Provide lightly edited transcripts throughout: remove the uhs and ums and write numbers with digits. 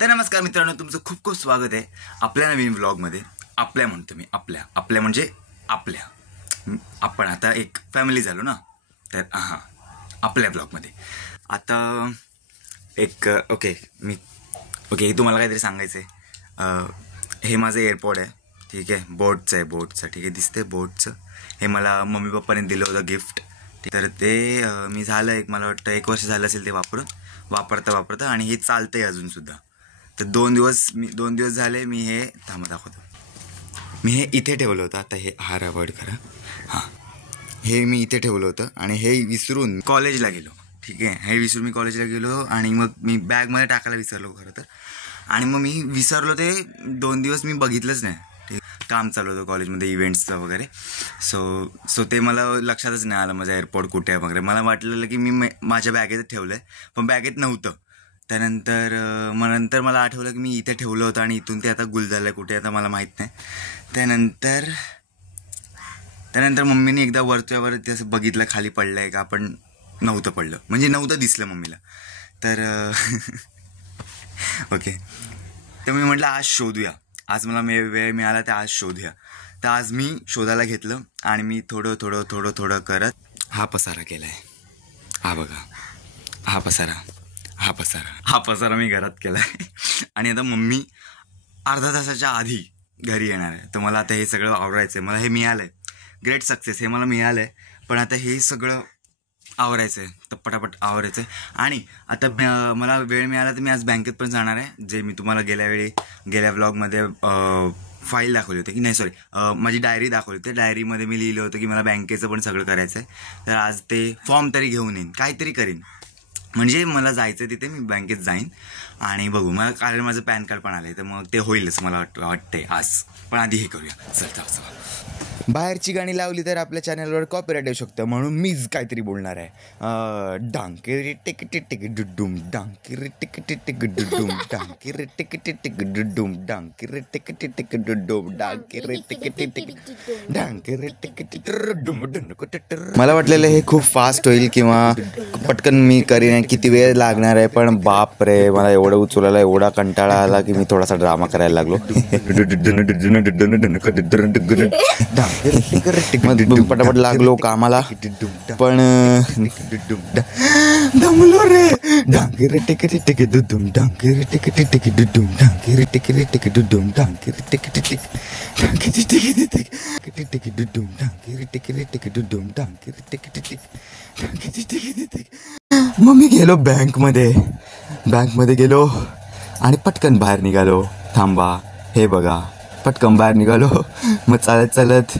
तर नमस्कार मित्रांनो, तुमचं खूप खूप स्वागत आहे आपल्या नवीन व्लॉगमध्ये. आपल्या म्हणतो मी, आपल्या म्हणजे आपण आता एक फॅमिली झालो ना, तर आपल्या ब्लॉगमध्ये आता एक ओके हे तुम्हाला काहीतरी सांगायचं आहे. हे माझं एअरपॉड आहे, ठीक आहे, बोटचं ठीक आहे, दिसते बोटचं. हे मला मम्मी पप्पाने दिलं होतं गिफ्ट. तर ते मी झालं मला वाटतं 1 वर्ष झालं असेल ते वापरता आणि हे चालतंय अजूनसुद्धा. तर 2 दिवस झाले मी हे दाखवतो. मी हे इथे ठेवलं होतं. आता हे अवॉइड करा. हे मी इथे ठेवलं होतं आणि हे विसरून कॉलेजला गेलो. ठीक आहे, हे विसरून मी कॉलेजला गेलो आणि मग मी बॅगमध्ये टाकायला विसरलो खरं तर. आणि मग मी विसरलो ते 2 दिवस मी बघितलंच नाही. काम चालू होतं कॉलेजमध्ये इव्हेंट्सचं वगैरे. सो ते मला लक्षातच नाही आलं माझं एअरपोर्ट कुठे आहे वगैरे. मला वाटलेलं की मी माझ्या बॅगेत ठेवलं आहे, पण बॅगेत नव्हतं. त्यानंतर मला आठवलं की मी इथे ठेवलं होतं आणि इथून ते आता गुल झालं आहे कुठे आता मला माहीत नाही. त्यानंतर मम्मीने एकदा वरच्यावर ते असं बघितलं खाली पडलं आहे का, पण नव्हतं पडलं, म्हणजे नव्हतं दिसलं मम्मीला. तर ओके, तर मी म्हटलं आज शोधूया, आज मला वेळ मिळाला तर आज शोधूया. तर आज मी शोधायला घेतलं आणि मी थोडं करत हा पसारा केला आहे. हा बघा, हा पसारा मी घरात केला आहे. आणि आता मम्मी अर्धा तासाच्या आधी घरी येणार आहे. तर मला आता हे सगळं आवरायचं आहे. मला हे मिळालं आहे, ग्रेट सक्सेस, हे मला मिळालं आहे. पण आता हे सगळं आवरायचं आहे, तर पटापट आवरायचं आहे. आणि आता मला वेळ मिळाला तर मी आज बँकेत पण जाणार आहे. जे मी तुम्हाला गेल्या व्लॉगमध्ये फाईल दाखवली होती की नाही, सॉरी, माझी डायरी दाखवली होती. डायरीमध्ये मी लिहिलं होतं की मला बँकेचं पण सगळं करायचं आहे. तर आज ते फॉर्म तरी घेऊन येईन, काहीतरी करीन. म्हणजे मला जायचं तिथे, मी बँकेत जाईन आणि बघू. मला कारण माझं पॅन कार्ड पण आलं आहे, तर मग ते होईलच मला वाटतंय आज. पण आधी हे करूया. चल. बाहेरची गाणी लावली तर आपल्या चॅनलवर कॉपीराइट येऊ शकतं, म्हणून मीच काहीतरी बोलणार आहे. डांकिरी टिक डुडुम, डांकिरी टिक डुडुम, डांकिरी टिक डुडुम, डांकिरी टिक डुडुम, डांकिरी टिक डुडुम. मला वाटलेलं हे खूप फास्ट होईल किंवा पटकन मी करीन, किती वेळ लागणार आहे, पण बाप रे, मला एवढं उचलायला एवढा कंटाळा आला की मी थोडासा ड्रामा करायला लागलो. पटापट लागलो कामाला, पण दमलो रे. डांकिरी टिक डुडुम, डांकिरी टिक डुडुम, डांकिरी टिक डुडुम, डांकिरी टिक डुडुम, डांकिरी टिक डुडुम, डांकिरी टिक. मग मी गेलो बँकमध्ये गेलो आणि पटकन बाहेर निघालो. थांबा, हे बघा, पटकन बाहेर निघालो. मग चालत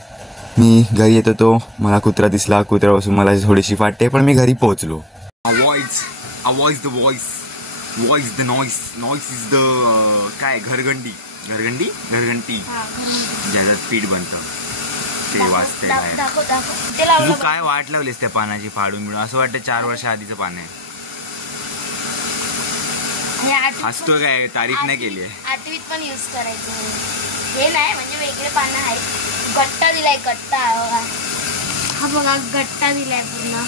मी घरी येत होतो. मला कुत्रा दिसला. कुत्र्यापासून मला थोडीशी वाटते, पण मी घरी पोहोचलो. Avoid the voice the noise is the काय घरघंटी ज्याच्यात पीठ बनतं ते वाजते बाहेर. तू काय वाट लावलीस त्या पानाची फाडून असं वाटतं 4 वर्ष आधीचं पान आहे. हसतोय काय, तारीफ नाही केली आहे. 8वीत पण यूज करायचं हे नाही, म्हणजे वेगळे पानं आहेत. गट्टा दिलाय, गट्टा. हा बघा, गट्टा दिलाय पूर्ण.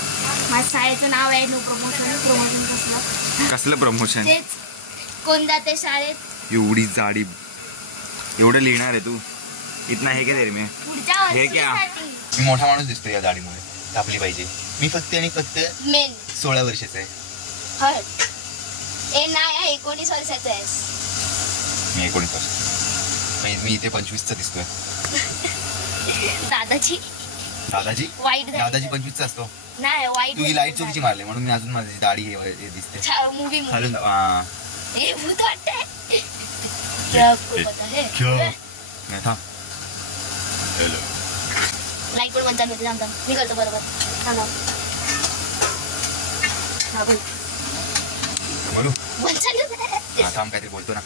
माझ्या शाळेचं नाव आहे नो प्रमोशन. कसलं प्रमोशन? कोणत्या ते शाळेत एवढी जाडी, एवढं लिहिणार आहे तू? इतना हे काय रे मी? हे क्या, मी मोठा माणूस दिसतो या जाडीमुळे. कापली पाहिजे. मी फक्त मेन 16 वर्षाचा आहे. नाही, 19 वर्षाचा आहेस. मी 19 वर्ष, मी इथे 25चा दिसतोय. दादाजी वाईट, दादाजी 25चा असतो. नाही, वाईट. तू ही लाईट चुकीची मारली म्हणून मी अजून माझी दाढी दिसते. मूवी खालून हे भूत वाटतंय. लाईट पण म्हणतात मी करतो बरोबर. बोलू थांब, काहीतरी बोलतो ना.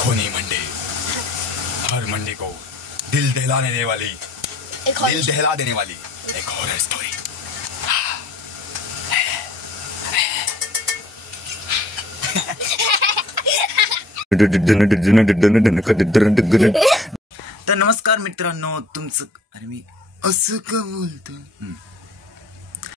खोनी मंडे, हर मंडे को दिल दहला देने वाली एक हॉरर स्टोरी. तर नमस्कार मित्रांनो, तुमचं, अरे मी असं का बोलतो,